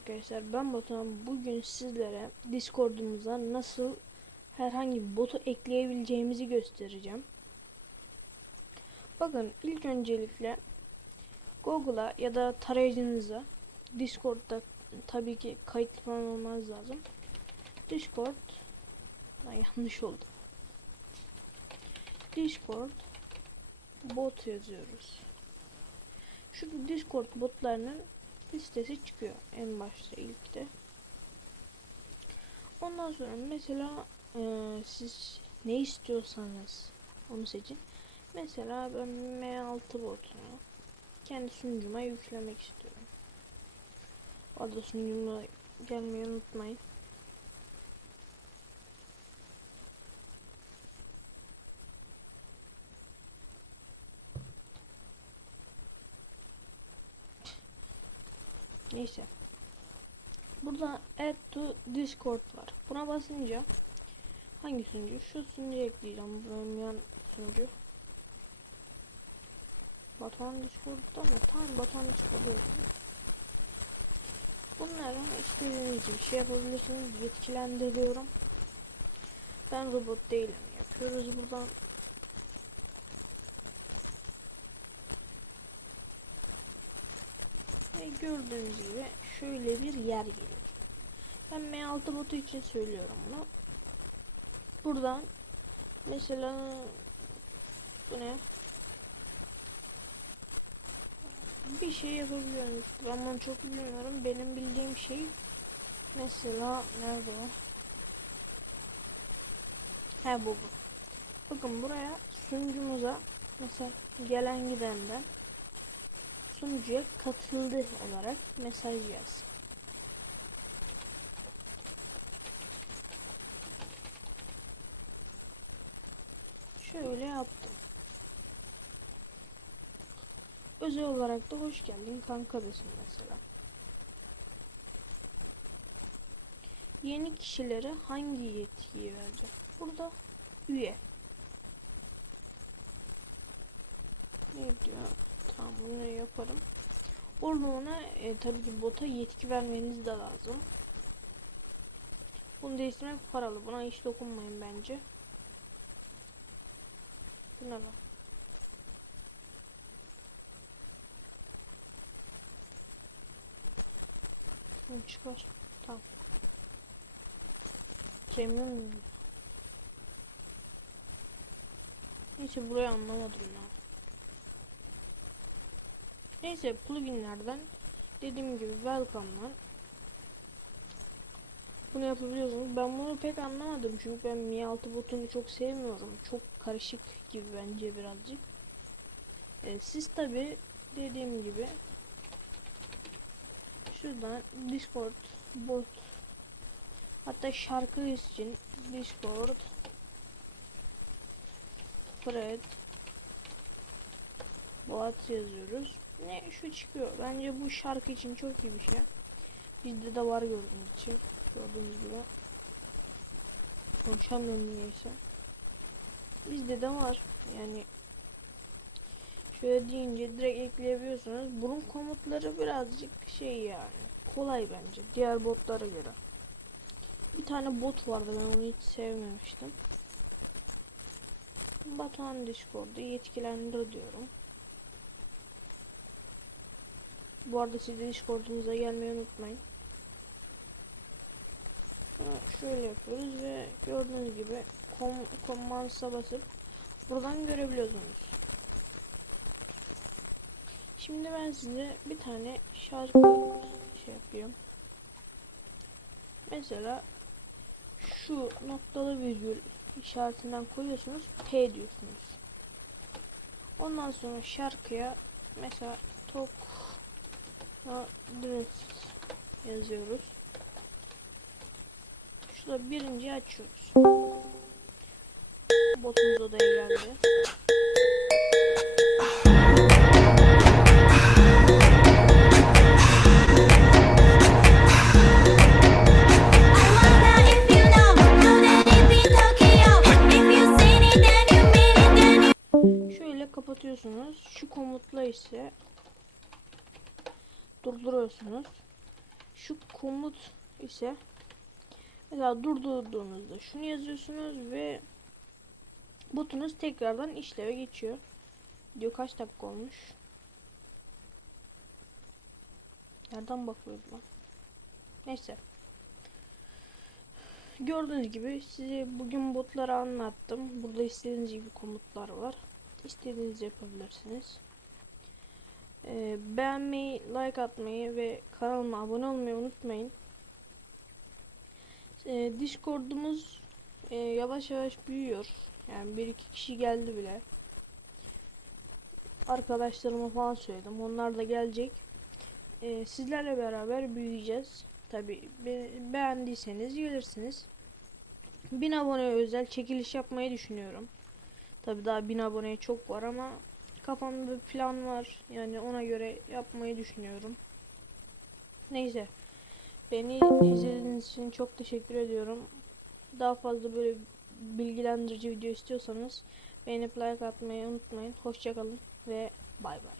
arkadaşlar ben Batuhan bugün sizlere Discord'umuza nasıl herhangi bir botu ekleyebileceğimizi göstereceğim. Bakın ilk öncelikle Google'a ya da tarayıcınıza Discord'da tabii ki kayıtlı falan olmanız lazım. Discord Lan yanlış oldu. Discord bot yazıyoruz. Şu Discord botlarının listesi çıkıyor en başta ilkte. Ondan sonra mesela eee, siz ne istiyorsanız onu seçin. Mesela ben M6 botunu kendi sunucuma yüklemek istiyorum. Orada sunucuma gelmeyi unutmayın. Neyse. Burada add to discord var. Buna basınca hangi sunucu? Şu sunucuyu ekleyeceğim. Yan sunucu. Batuhan Discord'da mı? Tamam Batuhan Discord'da. Bunları istediğiniz gibi şey yapabilirsiniz. Yetkilendiriyorum. Ben robot değilim. Yapıyoruz buradan. Ve gördüğünüz gibi şöyle bir yer geliyor. Ben M6 botu için söylüyorum bunu. Buradan mesela bu ne? Bir şey yapabiliyoruz. Ben bunu çok bilmiyorum. Benim bildiğim şey mesela nerede o? He bu bu. Bakın buraya sunucumuza mesela gelen gidenden sunucuya katıldı olarak mesaj yaz. Şöyle yaptım. Özel olarak da hoş geldin kanka desin mesela. Yeni kişilere hangi yetkiyi vereceğim? Burada üye. Ne diyor? Tamam bunu yaparım. Orada e, tabii ki bota yetki vermeniz de lazım. Bunu değiştirmek paralı. Buna hiç dokunmayın bence. Bu ne lan? Şunu çıkar. Tamam. Premium? Neyse burayı anlamadım ya. Neyse pluginlerden dediğim gibi welcome'dan bunu yapabiliyorsunuz. Ben bunu pek anlamadım çünkü ben Mi 6 botunu çok sevmiyorum. Çok karışık gibi bence birazcık. Ee, siz tabi dediğim gibi şuradan Discord bot hatta şarkı için Discord Fred Boğat yazıyoruz. Ne şu çıkıyor. Bence bu şarkı için çok iyi bir şey. Bizde de var gördüğünüz için. Gördüğünüz gibi. Konuşamıyorum niyeyse. Bizde de var. Yani şöyle deyince direkt ekleyebiliyorsunuz. Bunun komutları birazcık şey yani. Kolay bence. Diğer botlara göre. Bir tane bot vardı ben onu hiç sevmemiştim. Batuhan Discord'u yetkilendir diyorum. Bu arada siz de Discord'umuza gelmeyi unutmayın. Şöyle yapıyoruz ve gördüğünüz gibi kom komandsa basıp buradan görebiliyorsunuz. Şimdi ben size bir tane şarkı şey yapıyorum. Mesela şu noktalı virgül işaretinden koyuyorsunuz P diyorsunuz. Ondan sonra şarkıya mesela tok Drift yazıyoruz. Şurada birinci açıyoruz. Botumuz odaya geldi. Kapatıyorsunuz. Şu komutla ise durduruyorsunuz. Şu komut ise mesela durdurduğunuzda şunu yazıyorsunuz ve botunuz tekrardan işleve geçiyor. Diyor kaç dakika olmuş? Nereden bakıyoruz lan? Neyse. Gördüğünüz gibi size bugün botları anlattım. Burada istediğiniz gibi komutlar var. İstediğiniz yapabilirsiniz. Ee, beğenmeyi, like atmayı ve kanalıma abone olmayı unutmayın. Ee, Discord'umuz e, yavaş yavaş büyüyor. Yani bir iki kişi geldi bile. Arkadaşlarıma falan söyledim. Onlar da gelecek. Ee, sizlerle beraber büyüyeceğiz. Tabi beğendiyseniz gelirsiniz. 1000 abone özel çekiliş yapmayı düşünüyorum. Tabi daha 1000 aboneye çok var ama kafamda bir plan var. Yani ona göre yapmayı düşünüyorum. Neyse. Beni izlediğiniz için çok teşekkür ediyorum. Daha fazla böyle bilgilendirici video istiyorsanız beğenip like atmayı unutmayın. Hoşçakalın ve bay bay.